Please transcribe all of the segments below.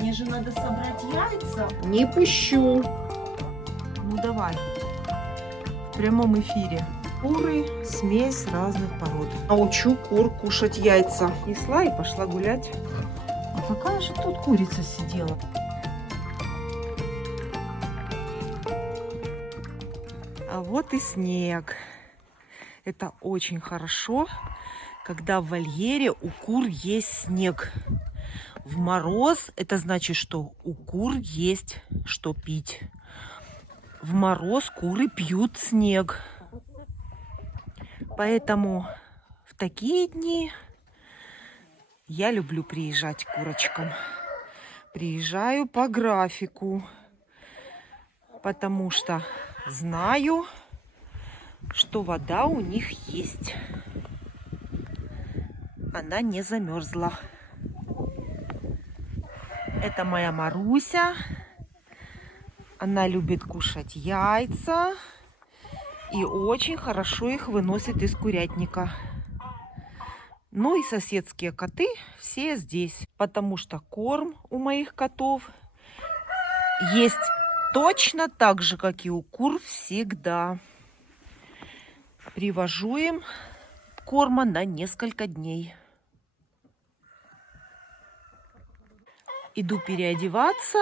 Мне же надо собрать яйца. Не пущу. Ну давай. В прямом эфире. Куры, смесь разных пород. Научу кур кушать яйца. Несла и пошла гулять. А какая же тут курица сидела? А вот и снег. Это очень хорошо, когда в вольере у кур есть снег. В мороз это значит, что у кур есть что пить. В мороз куры пьют снег. Поэтому в такие дни я люблю приезжать к курочкам. Приезжаю по графику, потому что знаю, что вода у них есть. Она не замерзла. Это моя Маруся. Она любит кушать яйца и очень хорошо их выносит из курятника. Ну и соседские коты все здесь, потому что корм у моих котов есть точно так же, как и у кур всегда. Привожу им корма на несколько дней. Иду переодеваться.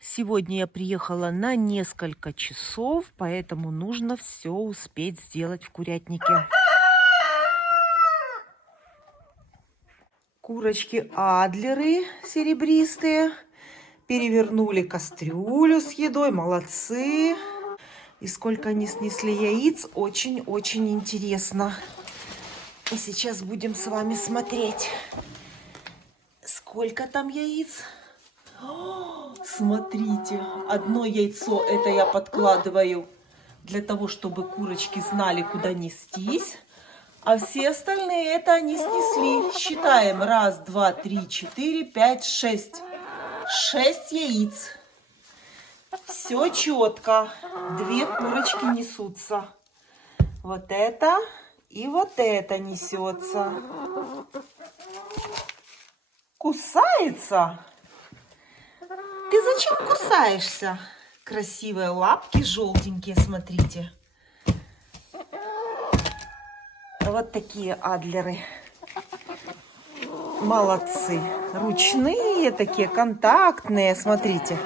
Сегодня я приехала на несколько часов, поэтому нужно все успеть сделать в курятнике. Курочки-адлеры серебристые перевернули кастрюлю с едой. Молодцы. И сколько они снесли яиц, очень-очень интересно. И сейчас будем с вами смотреть, сколько там яиц. О, смотрите, одно яйцо это я подкладываю для того, чтобы курочки знали, куда нестись. А все остальные это они снесли. Считаем. 1, 2, 3, 4, 5, 6. 6 яиц. Все четко. 2 курочки несутся. Вот это и вот это несется. Кусается? Ты зачем кусаешься? Красивые лапки желтенькие, смотрите. Вот такие адлеры. Молодцы. Ручные такие, контактные, смотрите.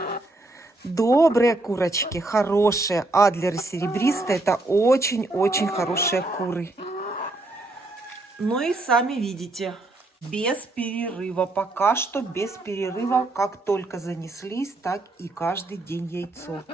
Добрые курочки, хорошие. Адлеры серебристые, это очень-очень хорошие куры. Ну и сами видите, без перерыва. Пока что без перерыва. Как только занеслись, так и каждый день яйцо.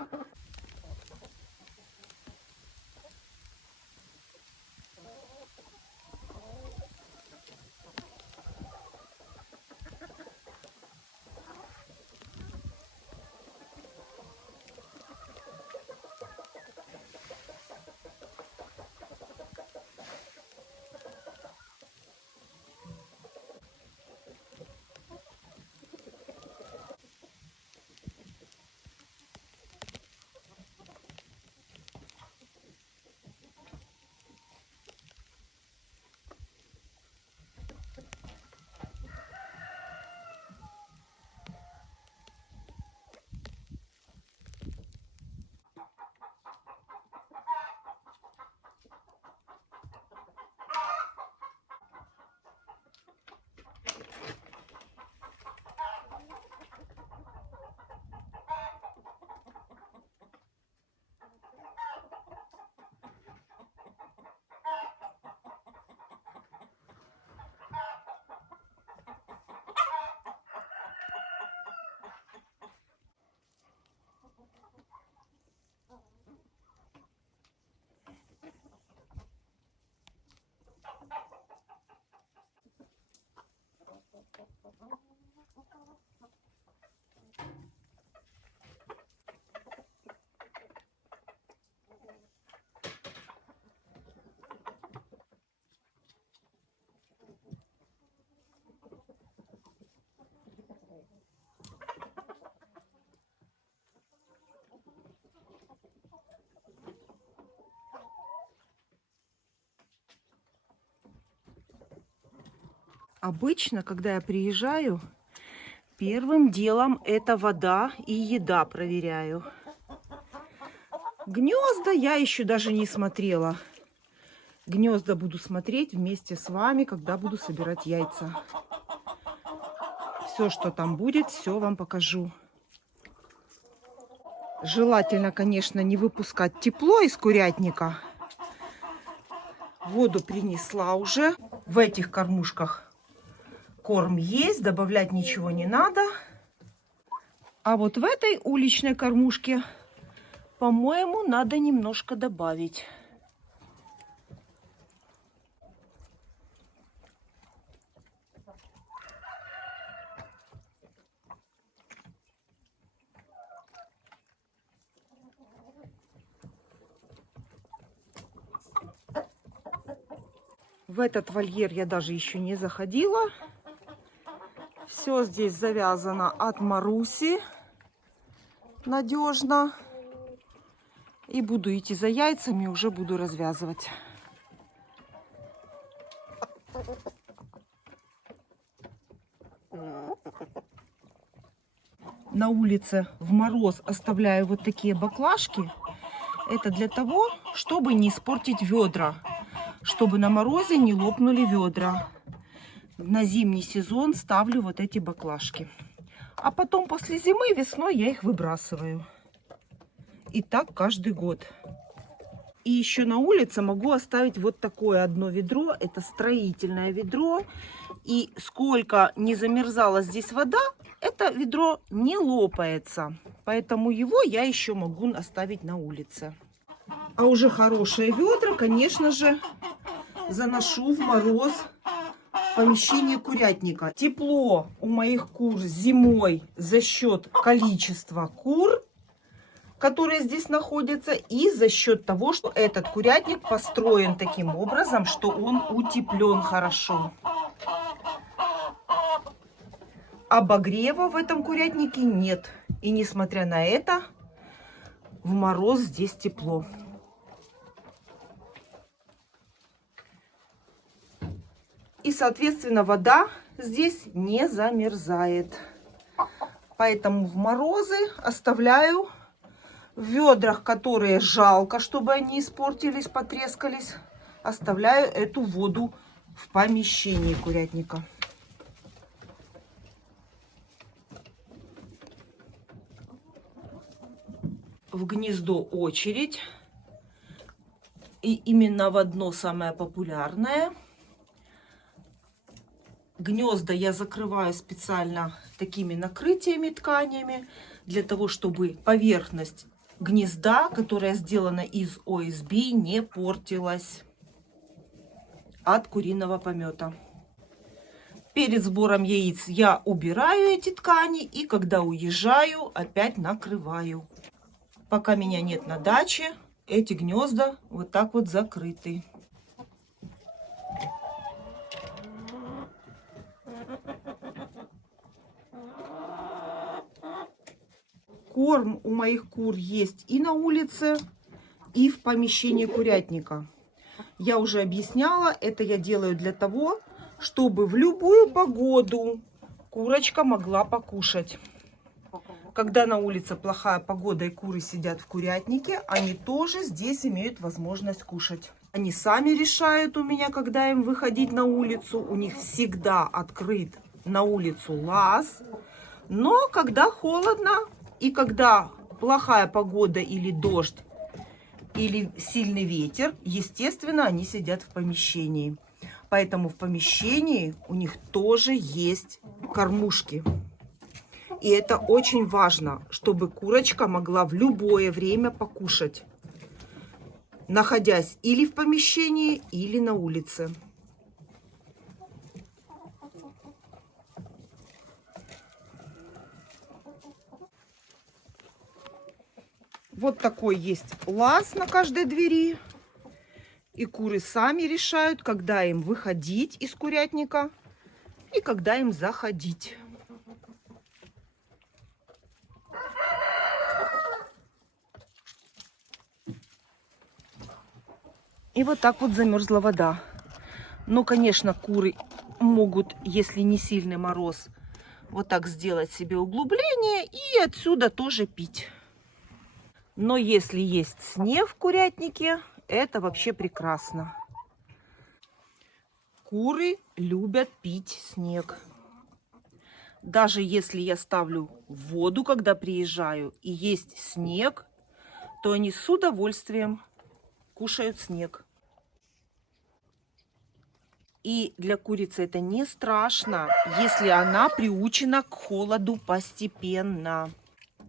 Обычно, когда я приезжаю, Первым делом это вода и еда проверяю. Гнезда я еще даже не смотрела. Гнезда буду смотреть вместе с вами, когда буду собирать яйца. Все, что там будет, все вам покажу. Желательно, конечно, не выпускать тепло из курятника. Воду принесла уже. В этих кормушках корм есть, добавлять ничего не надо. А вот в этой уличной кормушке, по-моему, надо немножко добавить. В этот вольер я даже еще не заходила. Все здесь завязано от Маруси. Надежно. И буду идти за яйцами, уже буду развязывать. На улице в мороз оставляю вот такие баклажки. Это для того, чтобы не испортить ведра. Чтобы на морозе не лопнули ведра. На зимний сезон ставлю вот эти баклажки. А потом после зимы, весной я их выбрасываю. И так каждый год. И еще на улице могу оставить вот такое одно ведро. Это строительное ведро. И сколько не замерзала здесь вода, это ведро не лопается. Поэтому его я еще могу оставить на улице. А уже хорошие ведра, конечно же, заношу в мороз в помещение курятника. Тепло у моих кур зимой за счет количества кур, которые здесь находятся, и за счет того, что этот курятник построен таким образом, что он утеплен хорошо. Обогрева в этом курятнике нет. И несмотря на это, в мороз здесь тепло. И, соответственно, вода здесь не замерзает. Поэтому в морозы оставляю в ведрах, которые жалко, чтобы они испортились, потрескались. Оставляю эту воду в помещении курятника. В гнездо очередь. И именно в одно самое популярное. Гнезда я закрываю специально такими накрытиями тканями, для того, чтобы поверхность гнезда, которая сделана из ОСБ, не портилась от куриного помета. Перед сбором яиц я убираю эти ткани, и когда уезжаю, опять накрываю. Пока меня нет на даче, эти гнезда вот так вот закрыты. Корм у моих кур есть и на улице, и в помещении курятника. Я уже объясняла, это я делаю для того, чтобы в любую погоду курочка могла покушать. Когда на улице плохая погода и куры сидят в курятнике, они тоже здесь имеют возможность кушать. Они сами решают у меня, когда им выходить на улицу. У них всегда открыт на улицу лаз. Но когда холодно и когда плохая погода или дождь, или сильный ветер, естественно, они сидят в помещении. Поэтому в помещении у них тоже есть кормушки. И это очень важно, чтобы курочка могла в любое время покушать, находясь или в помещении, или на улице. Вот такой есть лаз на каждой двери. И куры сами решают, когда им выходить из курятника и когда им заходить. И вот так вот замерзла вода. Но, конечно, куры могут, если не сильный мороз, вот так сделать себе углубление и отсюда тоже пить. Но если есть снег в курятнике, это вообще прекрасно. Куры любят пить снег. Даже если я ставлю воду, когда приезжаю, и есть снег, то они с удовольствием кушают снег. И для курицы это не страшно, если она приучена к холоду постепенно.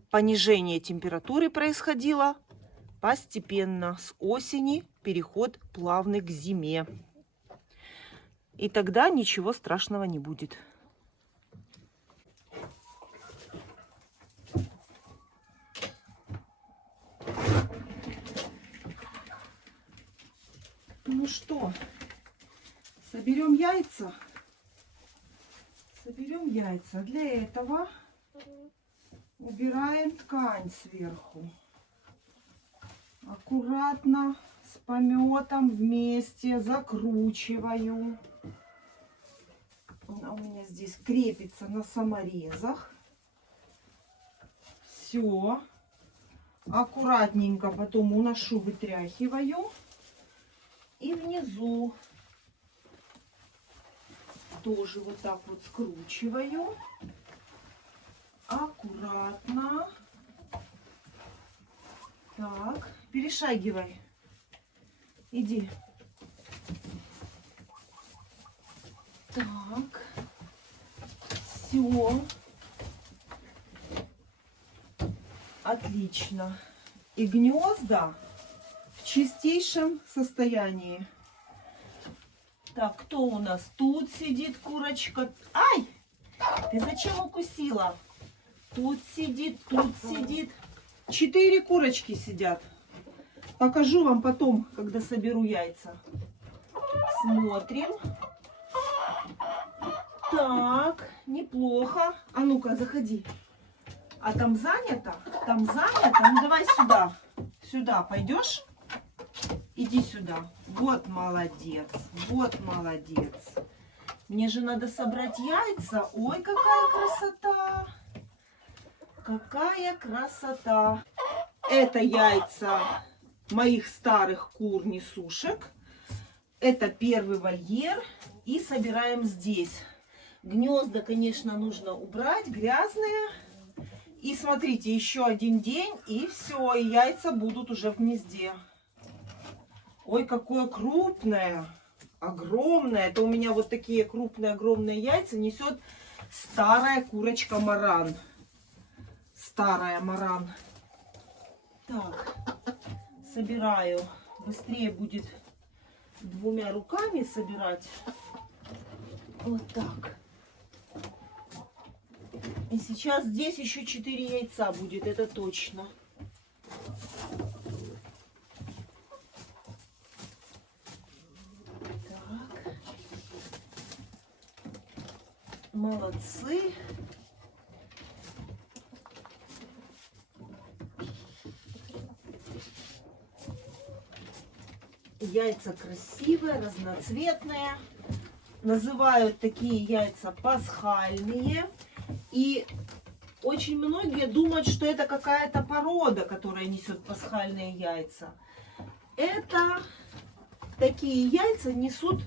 Понижение температуры происходило постепенно. С осени переход плавный к зиме. И тогда ничего страшного не будет. Ну что, соберем яйца? Соберем яйца. Для этого убираем ткань сверху. Аккуратно с пометом вместе закручиваю. Она у меня здесь крепится на саморезах. Все. Аккуратненько потом уношу, вытряхиваю. И внизу тоже вот так вот скручиваю. Аккуратно. Так, перешагивай. Иди. Так. Все. Отлично. И гнезда в чистейшем состоянии. Так, кто у нас? Тут сидит курочка. Ай! Ты зачем укусила? Тут сидит, тут сидит. 4 курочки сидят. Покажу вам потом, когда соберу яйца. Смотрим. Так, неплохо. А ну-ка, заходи. А там занято? Там занято? Ну давай сюда. Сюда пойдешь? Иди сюда. Вот молодец. Вот молодец. Мне же надо собрать яйца. Ой, какая красота. Какая красота. Это яйца моих старых кур-несушек. Это первый вольер. И собираем здесь. Гнезда, конечно, нужно убрать. Грязные. И смотрите, еще один день. И все. И яйца будут уже в гнезде. Ой, какое крупное. Огромное. Это у меня вот такие крупные, огромные яйца несет старая курочка Маран. Старая Маран. Так, собираю. Быстрее будет 2 руками собирать. Вот так. И сейчас здесь еще 4 яйца будет, это точно. Так. Молодцы. Яйца красивые, разноцветные. Называют такие яйца пасхальные. И очень многие думают, что это какая-то порода, которая несет пасхальные яйца. Это такие яйца несут,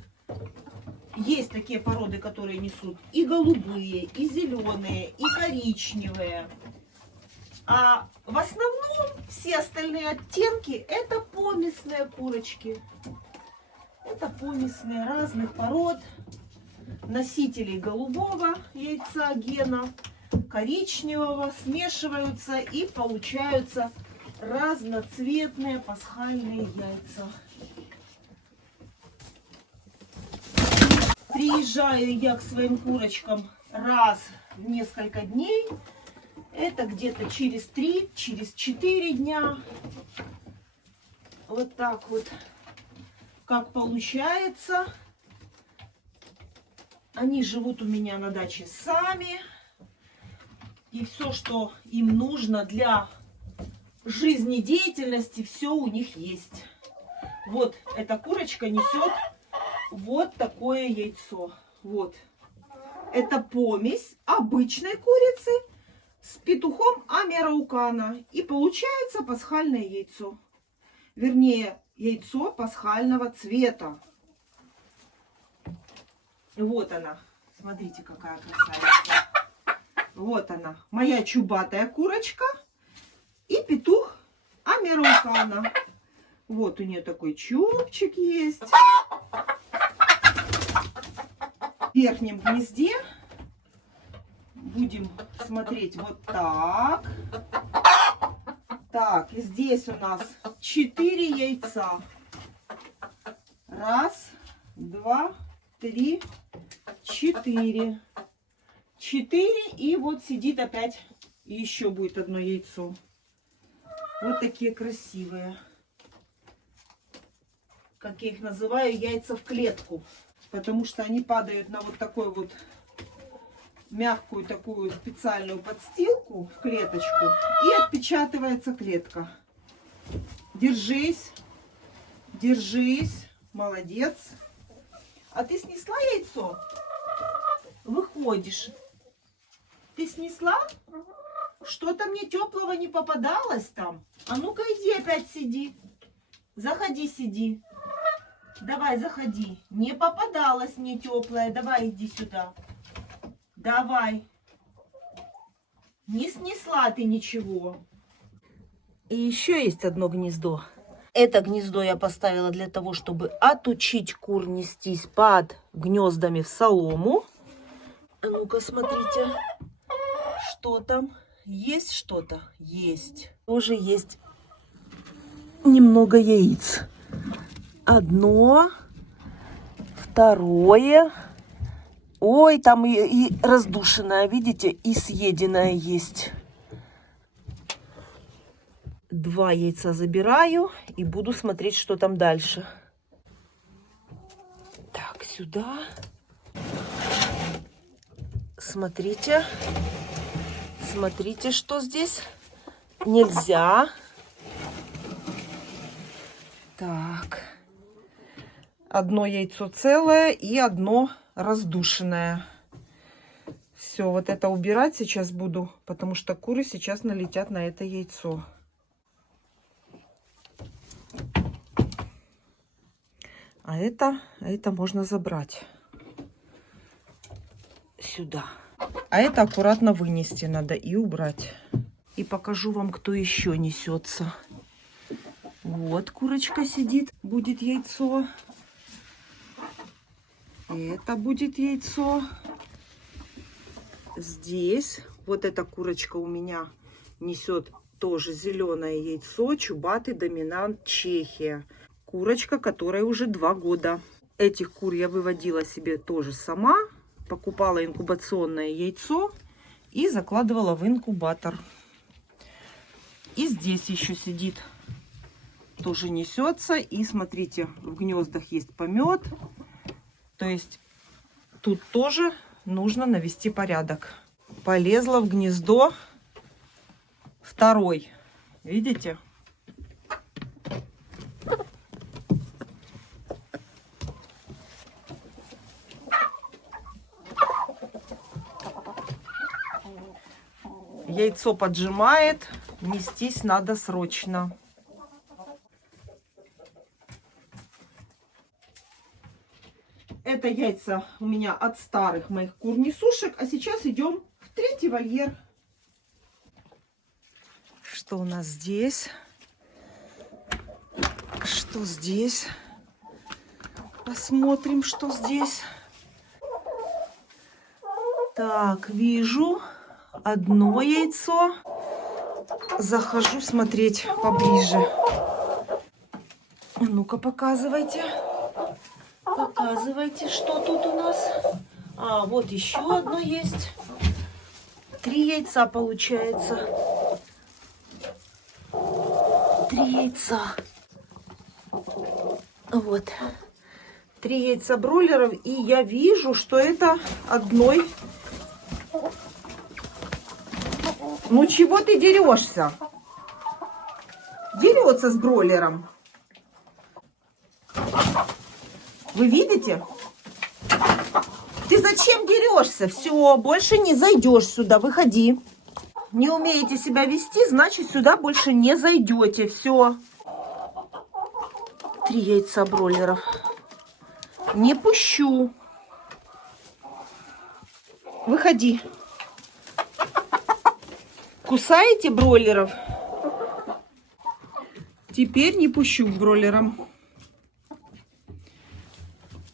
есть такие породы, которые несут и голубые, и зеленые, и коричневые. А в основном все остальные оттенки это помесные курочки. Это помесные разных пород. Носителей голубого яйца гена, коричневого смешиваются и получаются разноцветные пасхальные яйца. Приезжаю я к своим курочкам раз в несколько дней. Это где-то через 3, через 4 дня. Вот так вот, как получается. Они живут у меня на даче сами. И все, что им нужно для жизнедеятельности, все у них есть. Вот эта курочка несет вот такое яйцо. Вот. Это помесь обычной курицы с петухом американо. И получается пасхальное яйцо. Вернее, яйцо пасхального цвета. Вот она. Смотрите, какая красавица. Вот она. Моя чубатая курочка. И петух американо. Вот у нее такой чубчик есть. В верхнем гнезде будем смотреть вот так. Так, и здесь у нас 4 яйца. 1, 2, 3, 4. 4, и вот сидит опять, и еще будет одно яйцо. Вот такие красивые. Как я их называю, яйца в клетку. Потому что они падают на вот такой вот мягкую такую специальную подстилку в клеточку. И отпечатывается клетка. Держись. Держись. Молодец. А ты снесла яйцо? Выходишь. Ты снесла? Что-то мне теплого не попадалось там. А ну-ка иди опять сиди. Заходи, сиди. Давай, заходи. Не попадалось мне теплое. Давай, иди сюда. Давай. Не снесла ты ничего. И еще есть одно гнездо. Это гнездо я поставила для того, чтобы отучить кур нестись под гнездами в солому. А ну-ка, смотрите. Что там? Есть что-то? Есть. Тоже есть немного яиц. Одно, второе. Ой, там и раздушенное, видите, и съеденное есть. 2 яйца забираю и буду смотреть, что там дальше. Так, сюда. Смотрите. Смотрите, что здесь. Нельзя. Так. Одно яйцо целое и одно раздушенное. Все, вот это убирать сейчас буду, потому что куры сейчас налетят на это яйцо. А это можно забрать сюда. А это аккуратно вынести надо и убрать. И покажу вам, кто еще несется. Вот курочка сидит, будет яйцо. Это будет яйцо. Здесь вот эта курочка у меня несет тоже зеленое яйцо. Чубатый доминант Чехия. Курочка, которой уже 2 года. Этих кур я выводила себе тоже сама. Покупала инкубационное яйцо и закладывала в инкубатор. И здесь еще сидит. Тоже несется. И смотрите, в гнездах есть помет. То есть тут тоже нужно навести порядок. Полезла в гнездо второй. Видите? Яйцо поджимает. Нестись надо срочно. Это яйца у меня от старых моих кур-несушек. А сейчас идем в 3-й вольер. Что у нас здесь? Что здесь? Посмотрим, что здесь. Так, вижу одно яйцо. Захожу смотреть поближе. Ну-ка, показывайте. Показывайте, что тут у нас. А, вот еще одно есть. 3 яйца получается. 3 яйца. Вот. 3 яйца бройлеров. И я вижу, что это одной. Ну чего ты дерешься? Дерется с бройлером. Вы видите? Ты зачем дерешься? Все, больше не зайдешь сюда, выходи. Не умеете себя вести, значит, сюда больше не зайдете. Все. 3 яйца бройлеров. Не пущу. Выходи. Кусаете бройлеров? Теперь не пущу к бройлерам.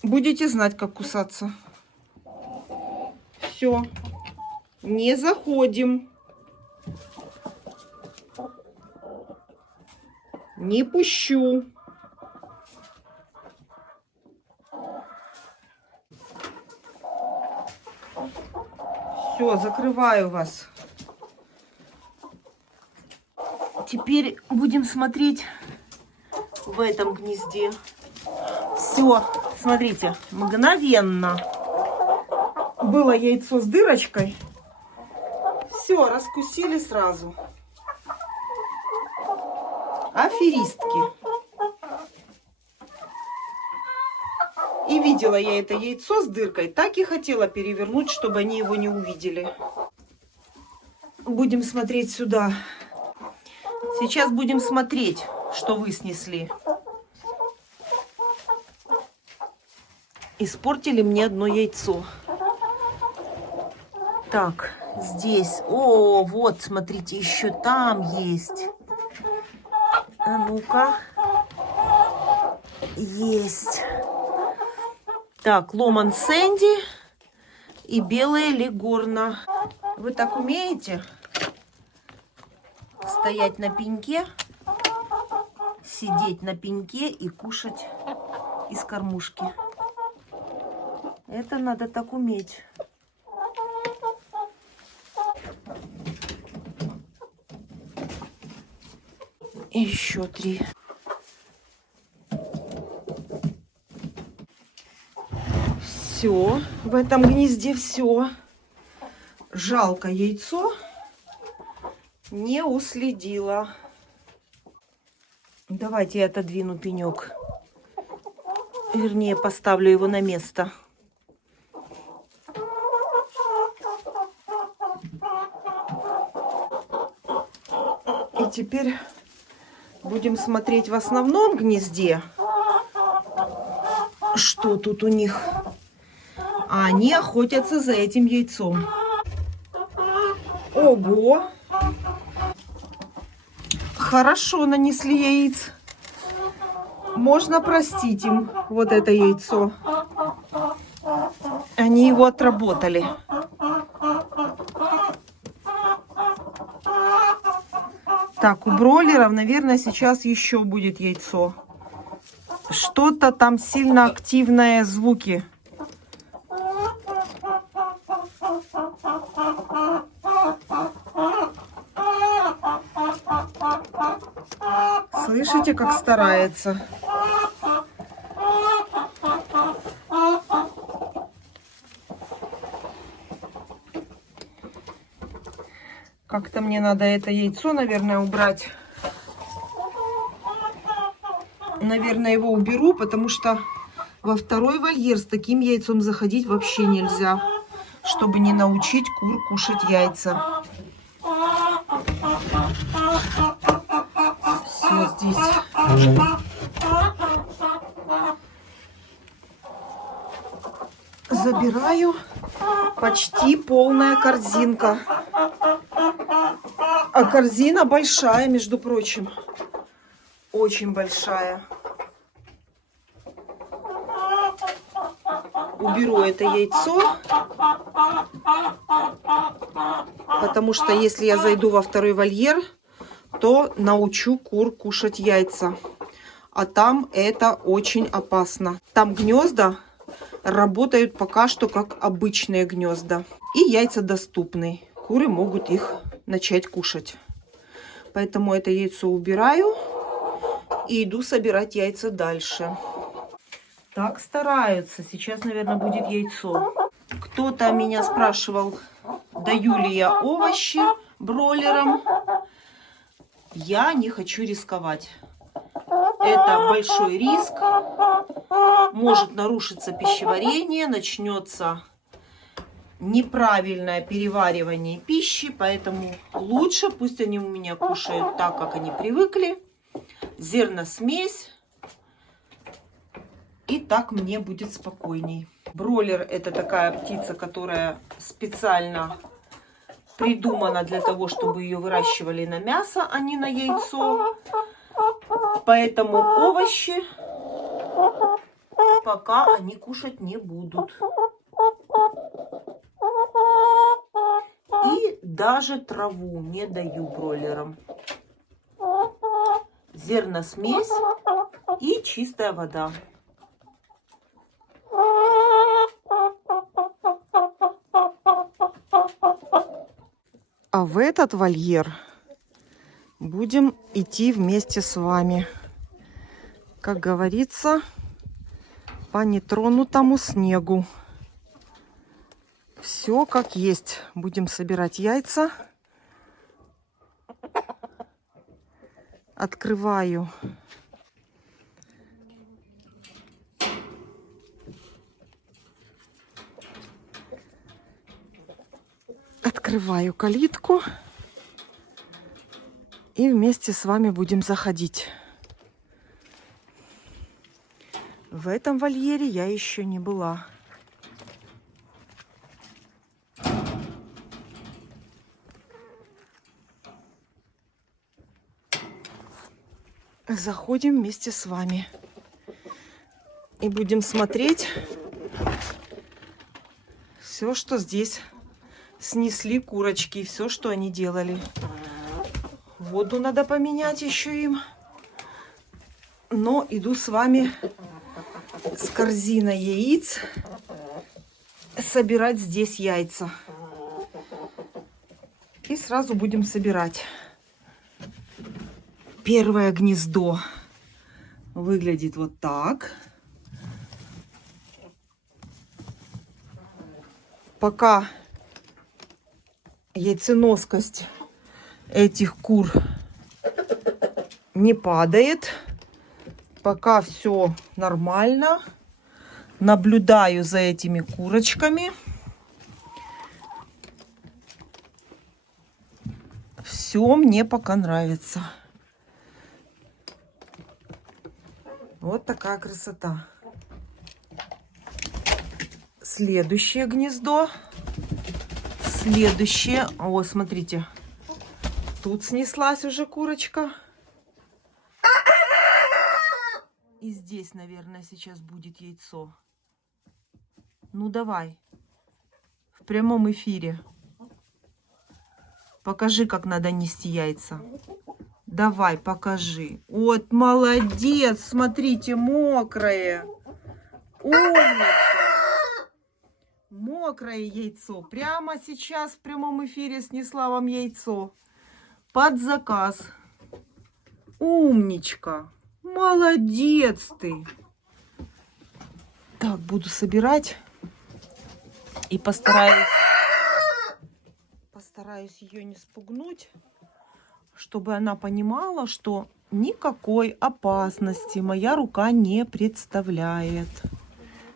Будете знать, как кусаться. Все. Не заходим. Не пущу. Все, закрываю вас. Теперь будем смотреть в этом гнезде. Все, смотрите, мгновенно. Было яйцо с дырочкой. Все, раскусили сразу. Аферистки. И видела я это яйцо с дыркой, так и хотела перевернуть, чтобы они его не увидели. Будем смотреть сюда. Сейчас будем смотреть, что вы снесли. Испортили мне одно яйцо. Так, здесь. О, вот, смотрите, еще там есть. А ну-ка. Есть. Так, Ломан Сэнди и белая Лигорна. Вы так умеете? Стоять на пеньке, сидеть на пеньке и кушать из кормушки. Это надо так уметь. И еще 3. Все, в этом гнезде все. Жалко, яйцо не уследила. Давайте я отодвину пенек. Вернее, поставлю его на место. И теперь будем смотреть в основном гнезде, что тут у них. А они охотятся за этим яйцом. Ого! Хорошо нанесли яиц. Можно простить им вот это яйцо. Они его отработали. Так, у бройлеров, наверное, сейчас еще будет яйцо. Что-то там сильно активные звуки. Слышите, как старается? Как-то мне надо это яйцо, наверное, убрать. Наверное, его уберу, потому что во второй вольер с таким яйцом заходить вообще нельзя, чтобы не научить кур кушать яйца. Все здесь. Забираю. Почти полная корзинка. А корзина большая, между прочим. Очень большая. Уберу это яйцо. Потому что если я зайду во второй вольер, то научу кур кушать яйца. А там это очень опасно. Там гнезда работают пока что как обычные гнезда. И яйца доступны. Куры могут их начать кушать. Поэтому это яйцо убираю. И иду собирать яйца дальше. Так стараются. Сейчас, наверное, будет яйцо. Кто-то меня спрашивал, даю ли я овощи бройлерам. Я не хочу рисковать. Это большой риск. Может нарушиться пищеварение, начнется неправильное переваривание пищи, поэтому лучше пусть они у меня кушают так, как они привыкли. Зерносмесь. И так мне будет спокойней. Бройлер — это такая птица, которая специально придумана для того, чтобы ее выращивали на мясо, а не на яйцо. Поэтому овощи пока они кушать не будут. И даже траву не даю бройлерам. Зерносмесь и чистая вода. А в этот вольер будем идти вместе с вами. Как говорится, по нетронутому снегу. Все как есть. Будем собирать яйца. Открываю калитку. И вместе с вами будем заходить. В этом вольере я еще не была. Заходим вместе с вами. И будем смотреть все, что здесь снесли курочки. Все, что они делали. Воду надо поменять еще им. Но иду с вами с корзиной яиц собирать здесь яйца. И сразу будем собирать. Первое гнездо выглядит вот так. Пока яйценоскость этих кур не падает, пока все нормально. Наблюдаю за этими курочками. Все мне пока нравится. Вот такая красота. Следующее гнездо. Следующее. О, смотрите. Тут снеслась уже курочка. И здесь, наверное, сейчас будет яйцо. Ну, давай. В прямом эфире. Покажи, как надо нести яйца. Давай, покажи. Вот, молодец. Смотрите, мокрое. Умница. Мокрое яйцо. Прямо сейчас в прямом эфире снесла вам яйцо. Под заказ. Умничка. Молодец ты. Так, буду собирать. И постараюсь ее не спугнуть, чтобы она понимала, что никакой опасности моя рука не представляет.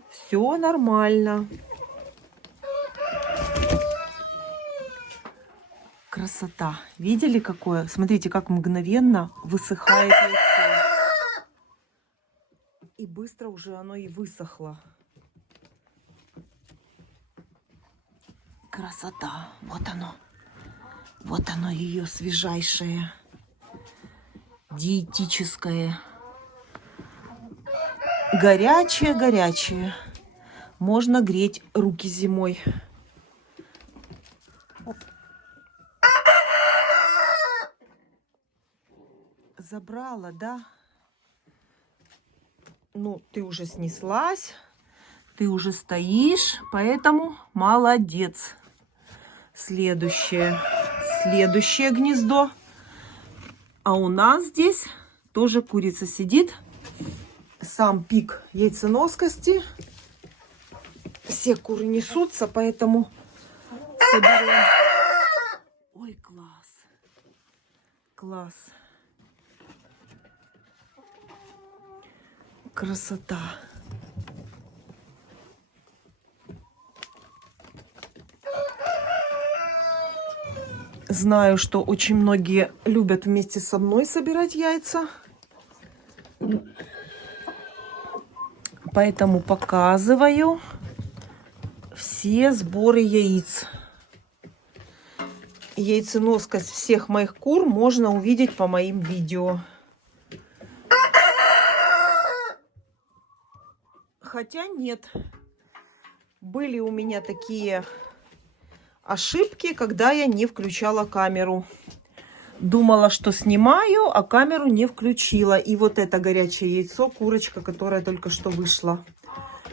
Все нормально. Красота. Видели какое? Смотрите, как мгновенно высыхает яйцо. И быстро уже оно и высохло. Красота. Вот оно. Вот оно, ее свежайшее, диетическое. Горячее-горячее. Можно греть руки зимой. Забрала, да? Ну, ты уже снеслась. Ты уже стоишь, поэтому молодец. Следующее гнездо. А у нас здесь тоже курица сидит. Сам пик яйценоскости. Все куры несутся, поэтому соберем. Ой, класс. Класс. Красота. Знаю, что очень многие любят вместе со мной собирать яйца. Поэтому показываю все сборы яиц. Яйценоскость всех моих кур можно увидеть по моим видео. Хотя нет. Были у меня такие ошибки, когда я не включала камеру. Думала, что снимаю, а камеру не включила. И вот это горячее яйцо, курочка, которая только что вышла.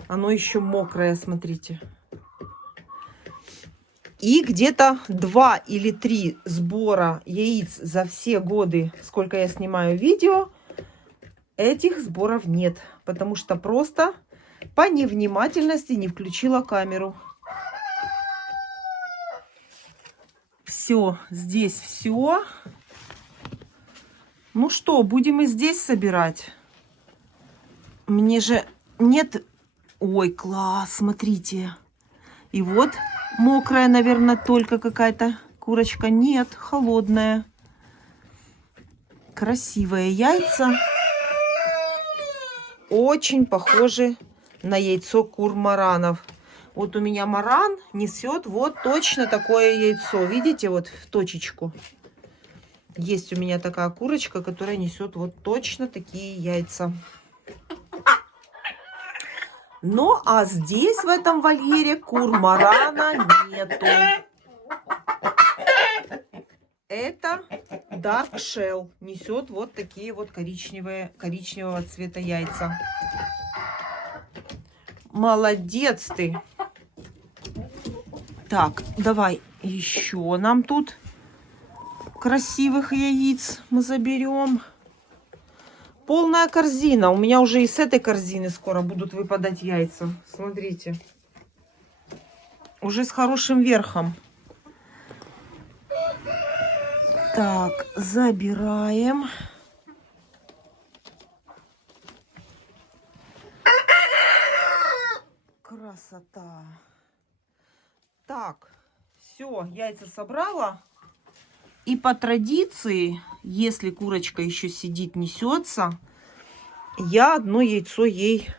Оно еще мокрое, смотрите. И где-то 2 или 3 сбора яиц за все годы, сколько я снимаю видео, этих сборов нет. Потому что просто по невнимательности не включила камеру. Все, здесь все. Ну что, будем и здесь собирать. Мне же нет... Ой, класс, смотрите. И вот мокрая, наверное, только какая-то курочка. Нет, холодная. Красивые яйца. Очень похожи на яйцо кур-маранов. Вот у меня маран несет вот точно такое яйцо. Видите, вот в точечку. Есть у меня такая курочка, которая несет вот точно такие яйца. Ну, а здесь, в этом вольере, кур-марана нету. Это Dark Shell. Несет вот такие вот коричневого цвета яйца. Молодец ты. Так, давай еще нам тут красивых яиц мы заберем. Полная корзина. У меня уже и с этой корзины скоро будут выпадать яйца. Смотрите. Уже с хорошим верхом. Так, забираем. Красота. Так, все, яйца собрала. И по традиции, если курочка еще сидит, несется, я одно яйцо ей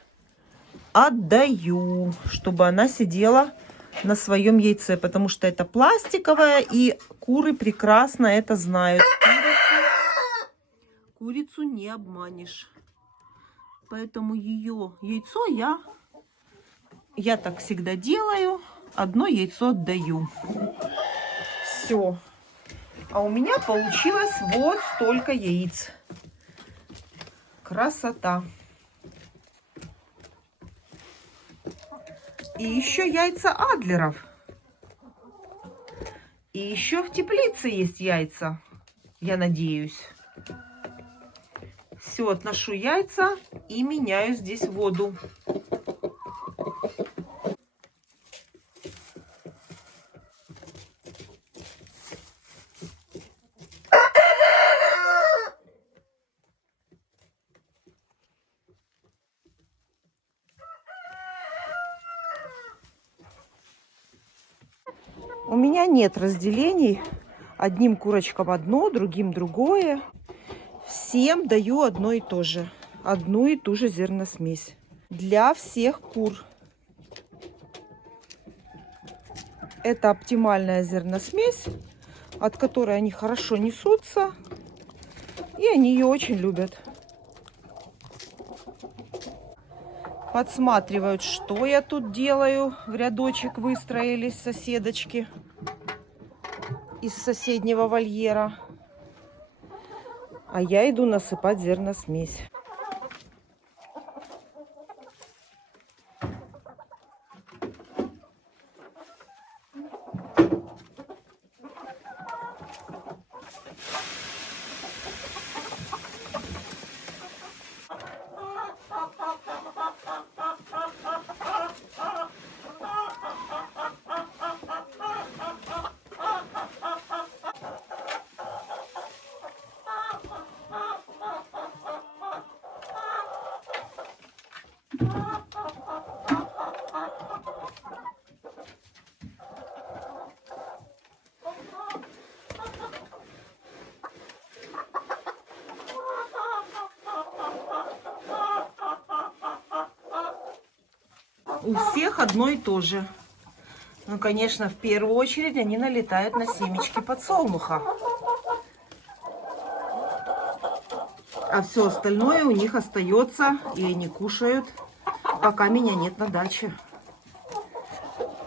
отдаю, чтобы она сидела на своем яйце, потому что это пластиковое, и куры прекрасно это знают. Курицу не обманешь. Поэтому ее яйцо я так всегда делаю, одно яйцо отдаю. Все. А у меня получилось вот столько яиц. Красота. И еще яйца адлеров. И еще в теплице есть яйца, я надеюсь. Все, отношу яйца и меняю здесь воду. У меня нет разделений. Одним курочкам одно, другим другое. Всем даю одно и то же. Одну и ту же зерносмесь. Для всех кур. Это оптимальная зерносмесь, от которой они хорошо несутся. И они ее очень любят. Подсматривают, что я тут делаю. В рядочек выстроились соседочки из соседнего вольера. А я иду насыпать зерносмесь. У всех одно и то же. Ну, конечно, в первую очередь они налетают на семечки подсолнуха. А все остальное у них остается, и они кушают, пока меня нет на даче.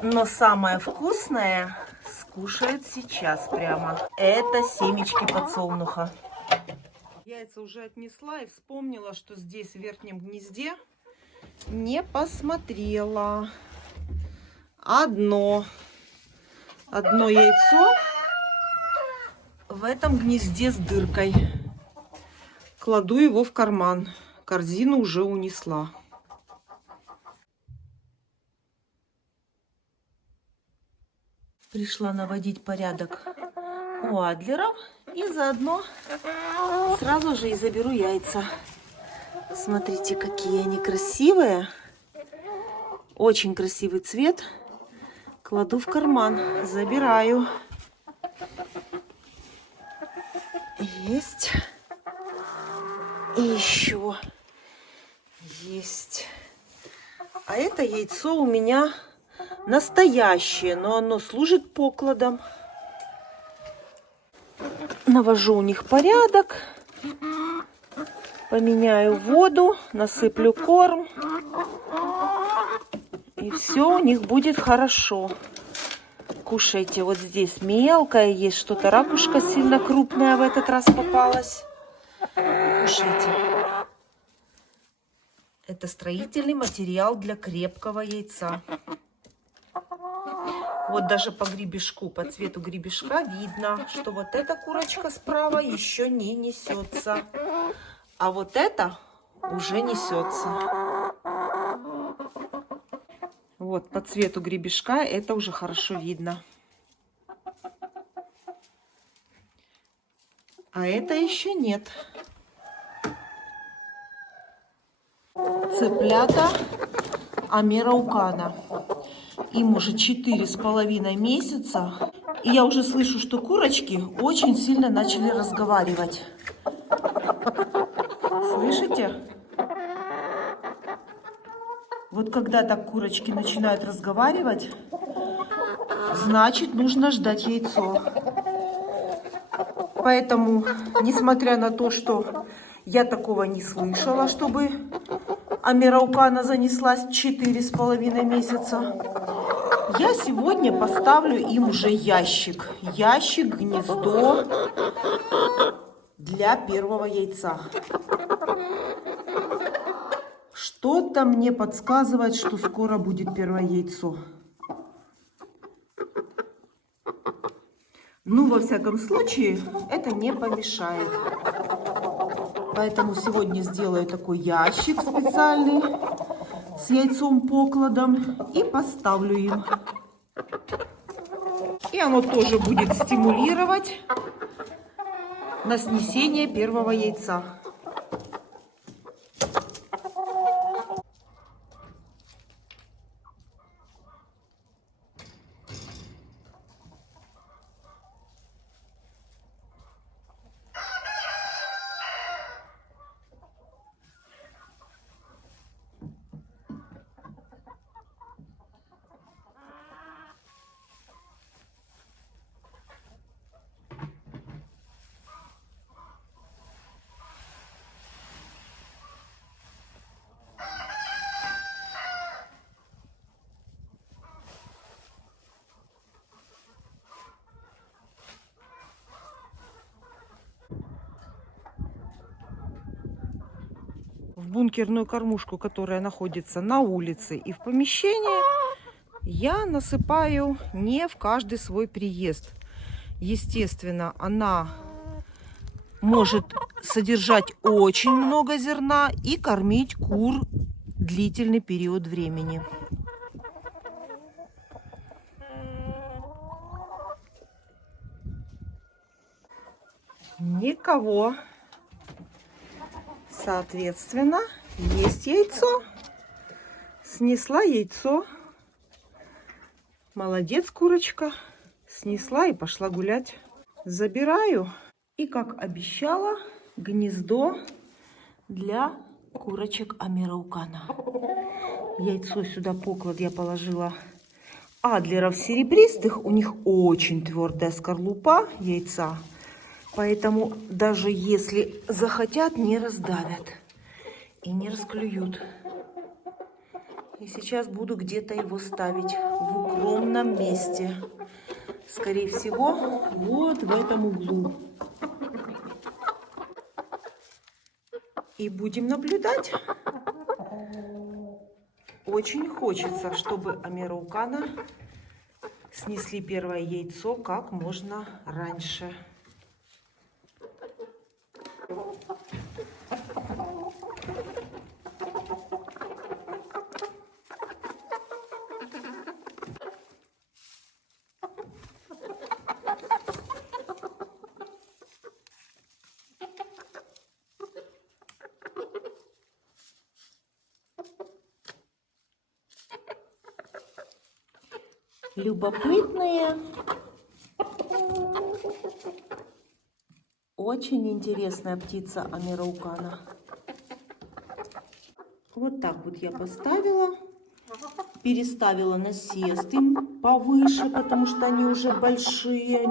Но самое вкусное скушают сейчас прямо. Это семечки подсолнуха. Яйца уже отнесла и вспомнила, что здесь в верхнем гнезде не посмотрела. Одно яйцо в этом гнезде с дыркой. Кладу его в карман. Корзину уже унесла. Пришла наводить порядок у адлеров и заодно сразу же и заберу яйца. Смотрите, какие они красивые. Очень красивый цвет. Кладу в карман, забираю. Есть. И еще есть. А это яйцо у меня настоящее, но оно служит покладом. Навожу у них порядок. Поменяю воду, насыплю корм. И все у них будет хорошо. Кушайте, вот здесь мелкое есть, что-то ракушка сильно крупная в этот раз попалась. Кушайте. Это строительный материал для крепкого яйца. Вот даже по гребешку, по цвету гребешка видно, что вот эта курочка справа еще не несется. А вот это уже несется. Вот по цвету гребешка это уже хорошо видно. А это еще нет. Цыплята Амераукана. Им уже 4,5 месяца. И я уже слышу, что курочки очень сильно начали разговаривать. Слышите? Вот когда так курочки начинают разговаривать, значит, нужно ждать яйцо. Поэтому, несмотря на то, что я такого не слышала, чтобы Амераукана занеслась 4,5 месяца, я сегодня поставлю им уже ящик. Ящик, гнездо для первого яйца. Что-то мне подсказывает, что скоро будет первое яйцо. Ну, во всяком случае, это не помешает. Поэтому сегодня сделаю такой ящик специальный с яйцом-покладом и поставлю им. И оно тоже будет стимулировать на снесение первого яйца. В бункерную кормушку, которая находится на улице и в помещении, я насыпаю не в каждый свой приезд. Естественно, она может содержать очень много зерна и кормить кур длительный период времени. Никого. Соответственно, есть яйцо. Снесла яйцо. Молодец, курочка. Снесла и пошла гулять. Забираю. И, как обещала, гнездо для курочек Амираукана. Яйцо сюда поклад я положила адлеров серебристых. У них очень твердая скорлупа яйца. Поэтому даже если захотят, не раздавят и не расклюют. И сейчас буду где-то его ставить в укромном месте. Скорее всего, вот в этом углу. И будем наблюдать. Очень хочется, чтобы Амираукана снесли первое яйцо как можно раньше. Любопытные. Очень интересная птица Амираукана. Вот так вот я поставила. Переставила насест им повыше, потому что они уже большие,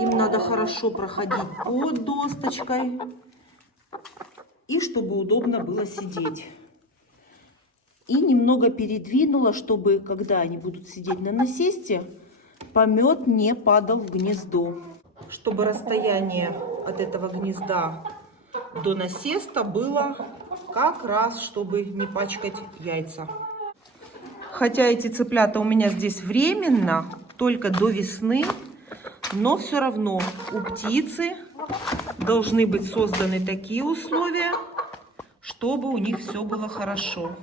им надо хорошо проходить под досточкой. И чтобы удобно было сидеть. И немного передвинула, чтобы, когда они будут сидеть на насесте, помет не падал в гнездо. Чтобы расстояние от этого гнезда до насеста было как раз, чтобы не пачкать яйца. Хотя эти цыплята у меня здесь временно, только до весны, но все равно у птицы должны быть созданы такие условия, чтобы у них все было хорошо.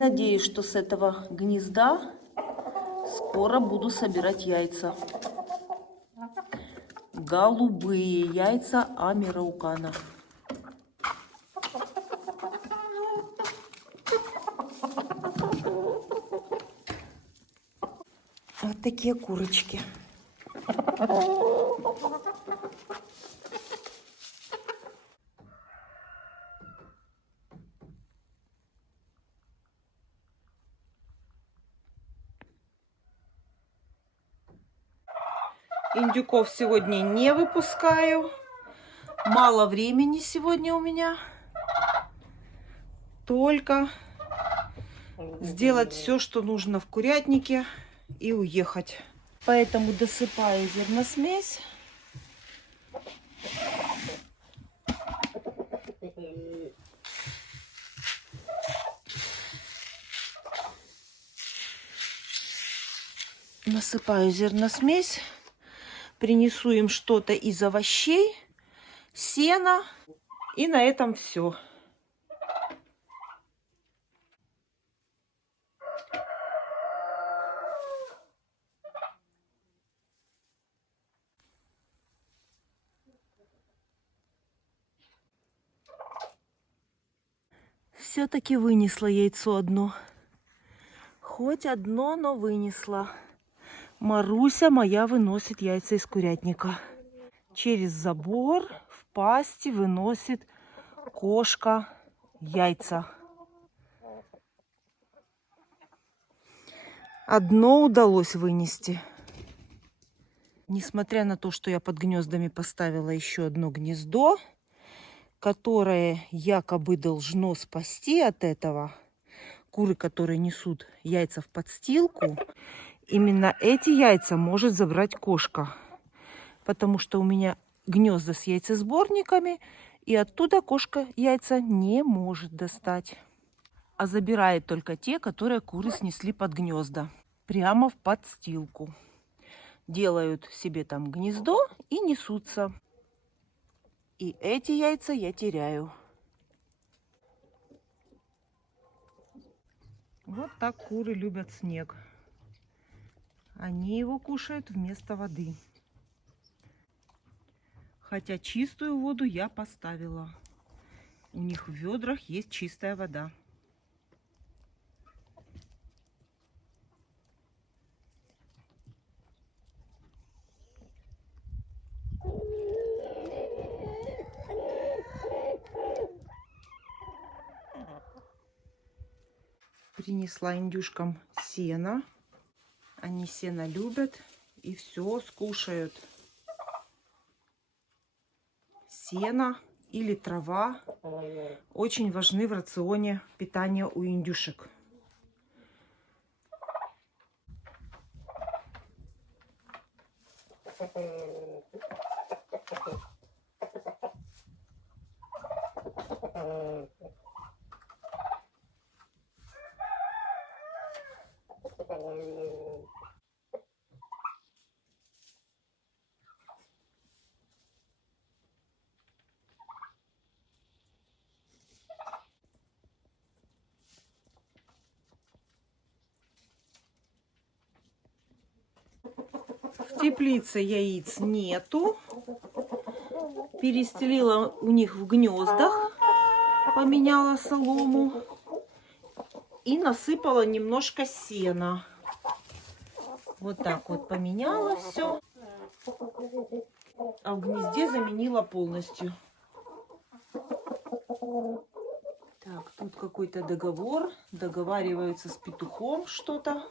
Надеюсь, что с этого гнезда скоро буду собирать яйца. Голубые яйца Амираукана. Вот такие курочки. Индюков сегодня не выпускаю. Мало времени сегодня у меня. Только сделать все, что нужно в курятнике, и уехать. Поэтому досыпаю зерносмесь. Насыпаю зерносмесь. Принесу им что-то из овощей, сена. И на этом все. Все-таки вынесла яйцо одно. Хоть одно, но вынесла. Маруся моя выносит яйца из курятника. Через забор в пасти выносит кошка яйца. Одно удалось вынести. Несмотря на то, что я под гнездами поставила еще одно гнездо, которое якобы должно спасти от этого куры, которые несут яйца в подстилку, именно эти яйца может забрать кошка. Потому что у меня гнезда с яйцесборниками, и оттуда кошка яйца не может достать. А забирает только те, которые куры снесли под гнезда. Прямо в подстилку. Делают себе там гнездо и несутся. И эти яйца я теряю. Вот так куры любят снег. Они его кушают вместо воды. Хотя чистую воду я поставила. У них в ведрах есть чистая вода. Принесла индюшкам сено. Они сено любят и все скушают. Сено или трава очень важны в рационе питания у индюшек. В теплице яиц нету. Перестелила у них в гнездах, поменяла солому и насыпала немножко сена. Вот так вот поменяла все, а в гнезде заменила полностью. Так, тут какой-то договор, договариваются с петухом что-то.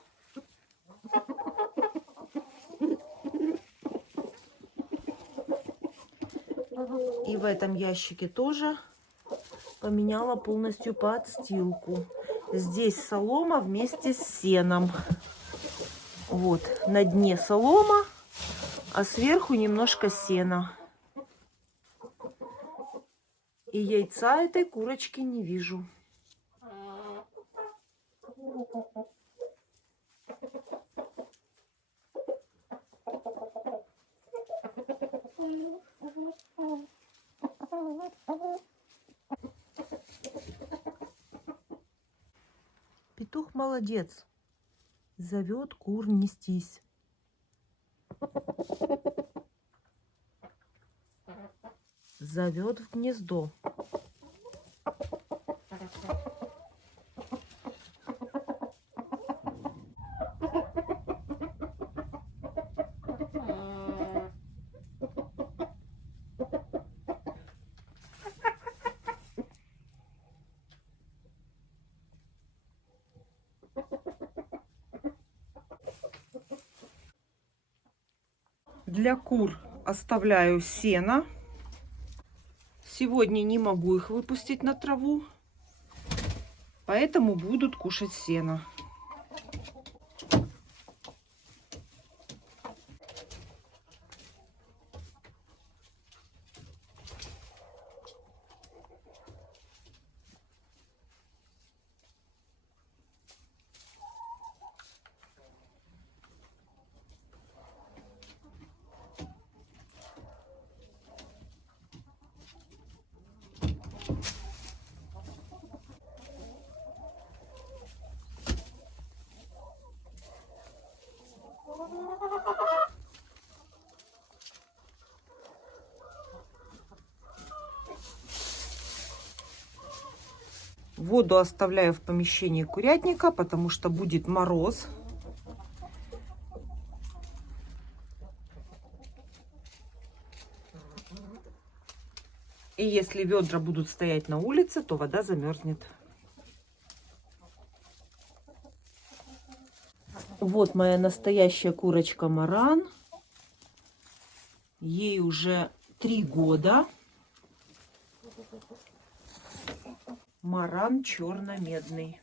И в этом ящике тоже поменяла полностью подстилку. Здесь солома вместе с сеном. Вот, на дне солома, а сверху немножко сена. И яйца этой курочки не вижу. Петух молодец. Зовет кур нестись. Зовет в гнездо. Для кур оставляю сено. Сегодня не могу их выпустить на траву, поэтому будут кушать сено. Воду оставляю в помещении курятника, потому что будет мороз. И если ведра будут стоять на улице, то вода замерзнет. Вот моя настоящая курочка Маран. Ей уже 3 года. Маран черно-медный.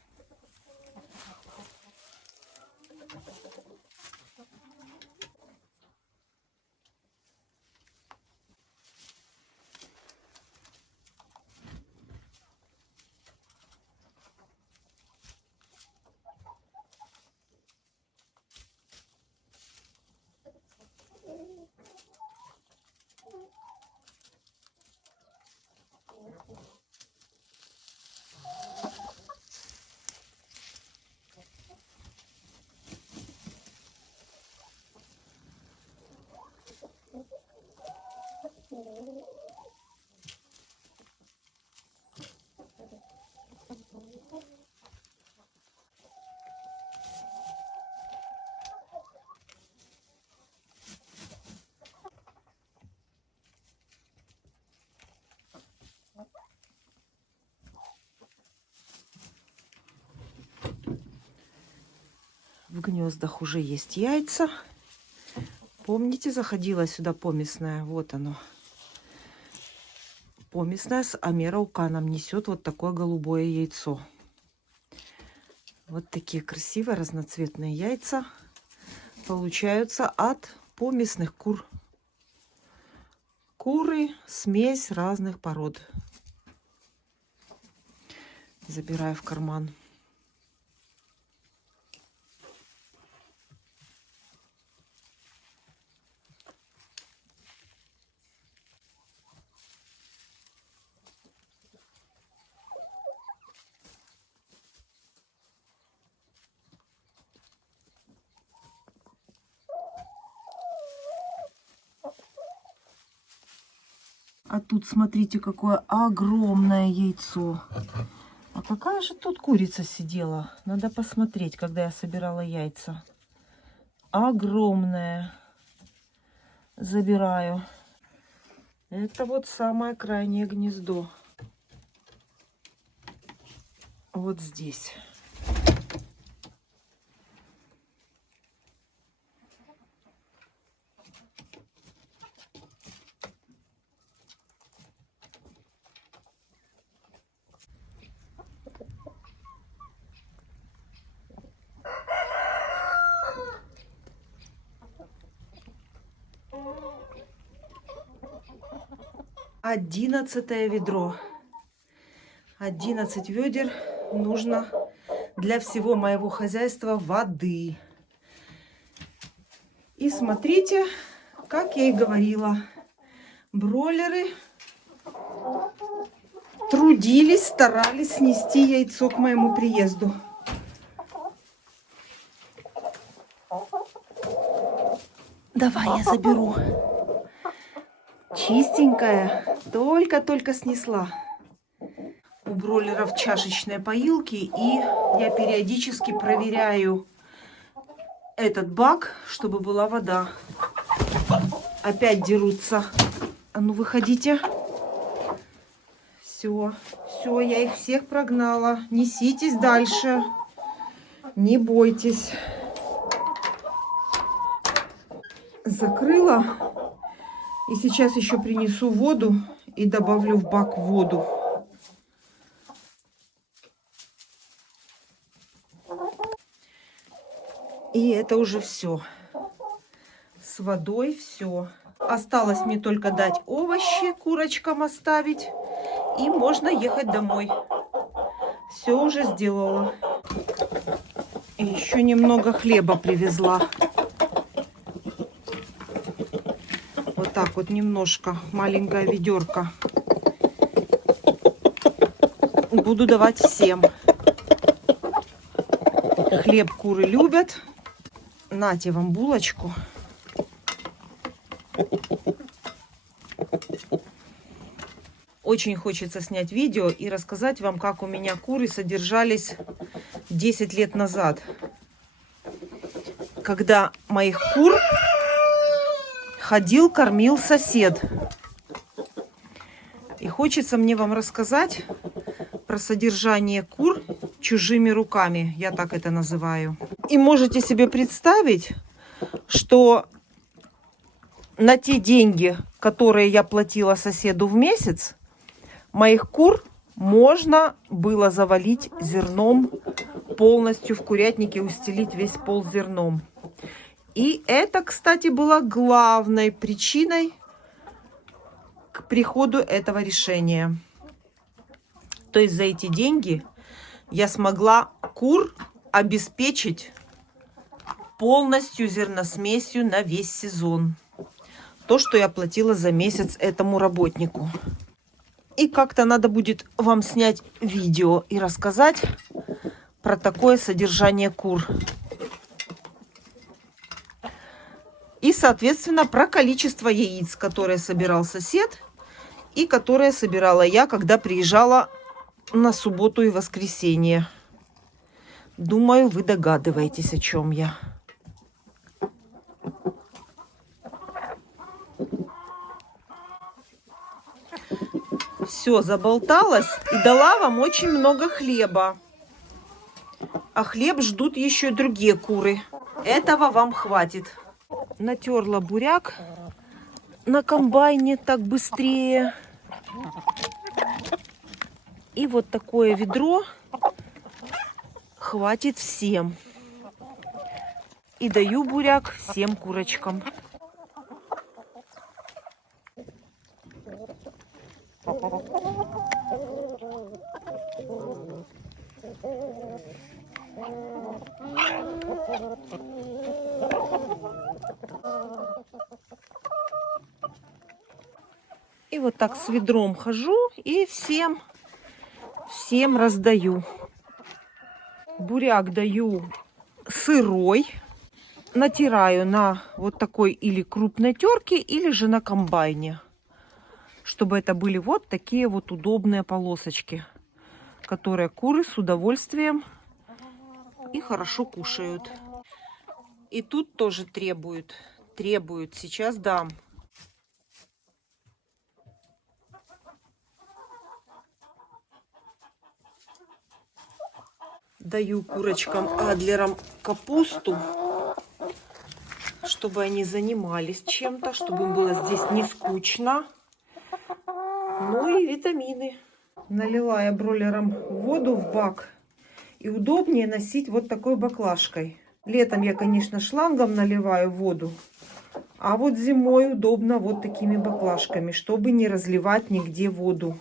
В гнездах уже есть яйца. Помните, заходила сюда помесная? Вот оно. Помесная с Амераука нам несет вот такое голубое яйцо. Вот такие красивые разноцветные яйца получаются от помесных кур. Куры, смесь разных пород. Забираю в карман. А тут смотрите, какое огромное яйцо. А какая же тут курица сидела? Надо посмотреть, когда я собирала яйца. Огромное. Забираю. Это вот самое крайнее гнездо. Вот здесь. Одиннадцатое ведро. 11 ведер нужно для всего моего хозяйства воды. И смотрите, как я и говорила, бройлеры трудились, старались снести яйцо к моему приезду. Давай я заберу. Чистенькая, только-только снесла. У бройлеров чашечные поилки, и я периодически проверяю этот бак, чтобы была вода. Опять дерутся. А ну выходите. Все, я их всех прогнала. Неситесь дальше. Не бойтесь. Закрыла. И сейчас еще принесу воду и добавлю в бак воду. И это уже все. С водой все. Осталось мне только дать овощи курочкам оставить. И можно ехать домой. Все уже сделала. И еще немного хлеба привезла. Вот так вот немножко. Маленькая ведерко. Буду давать всем. Хлеб куры любят. Нате вам булочку. Очень хочется снять видео и рассказать вам, как у меня куры содержались 10 лет назад. Когда моих кур ходил, кормил сосед. И хочется мне вам рассказать про содержание кур чужими руками. Я так это называю. И можете себе представить, что на те деньги, которые я платила соседу в месяц, моих кур можно было завалить зерном, полностью в курятнике устелить весь пол зерном. И это, кстати, было главной причиной к приходу этого решения. То есть за эти деньги я смогла кур обеспечить полностью зерносмесью на весь сезон. То, что я платила за месяц этому работнику. И как-то надо будет вам снять видео и рассказать про такое содержание кур. И, соответственно, про количество яиц, которые собирал сосед и которые собирала я, когда приезжала на субботу и воскресенье. Думаю, вы догадываетесь, о чем я. Все, заболталась и дала вам очень много хлеба. А хлеб ждут еще и другие куры. Этого вам хватит. Натерла буряк на комбайне так быстрее. И вот такое ведро хватит всем. И даю буряк всем курочкам. И вот так с ведром хожу и всем раздаю. Буряк даю сырой. Натираю на вот такой или крупной терке, или же на комбайне. Чтобы это были вот такие вот удобные полосочки, которые куры с удовольствием и хорошо кушают. И тут тоже требуют. Сейчас дам. Даю курочкам Адлерам капусту, чтобы они занимались чем-то, чтобы им было здесь не скучно. Ну и витамины. Налила я бройлерам воду в бак. И удобнее носить вот такой баклажкой. Летом я, конечно, шлангом наливаю воду. А вот зимой удобно вот такими баклажками, чтобы не разливать нигде воду.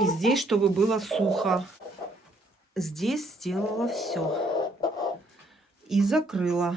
И здесь, чтобы было сухо. Здесь сделала все. И закрыла.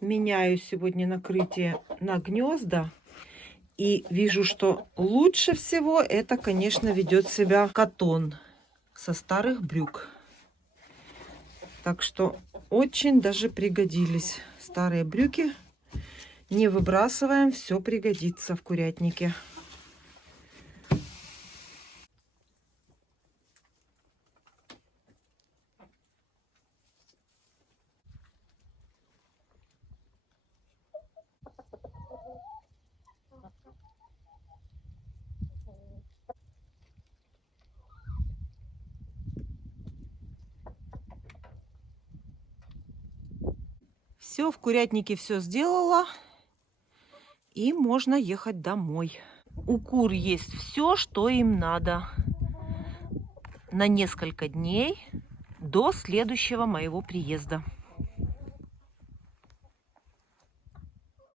Меняю сегодня накрытие на гнезда. И вижу, что лучше всего это, конечно, ведет себя катон со старых брюк. Так что очень даже пригодились старые брюки. Не выбрасываем, все пригодится в курятнике. Все, в курятнике все сделала. И можно ехать домой. У кур есть все, что им надо. На несколько дней до следующего моего приезда.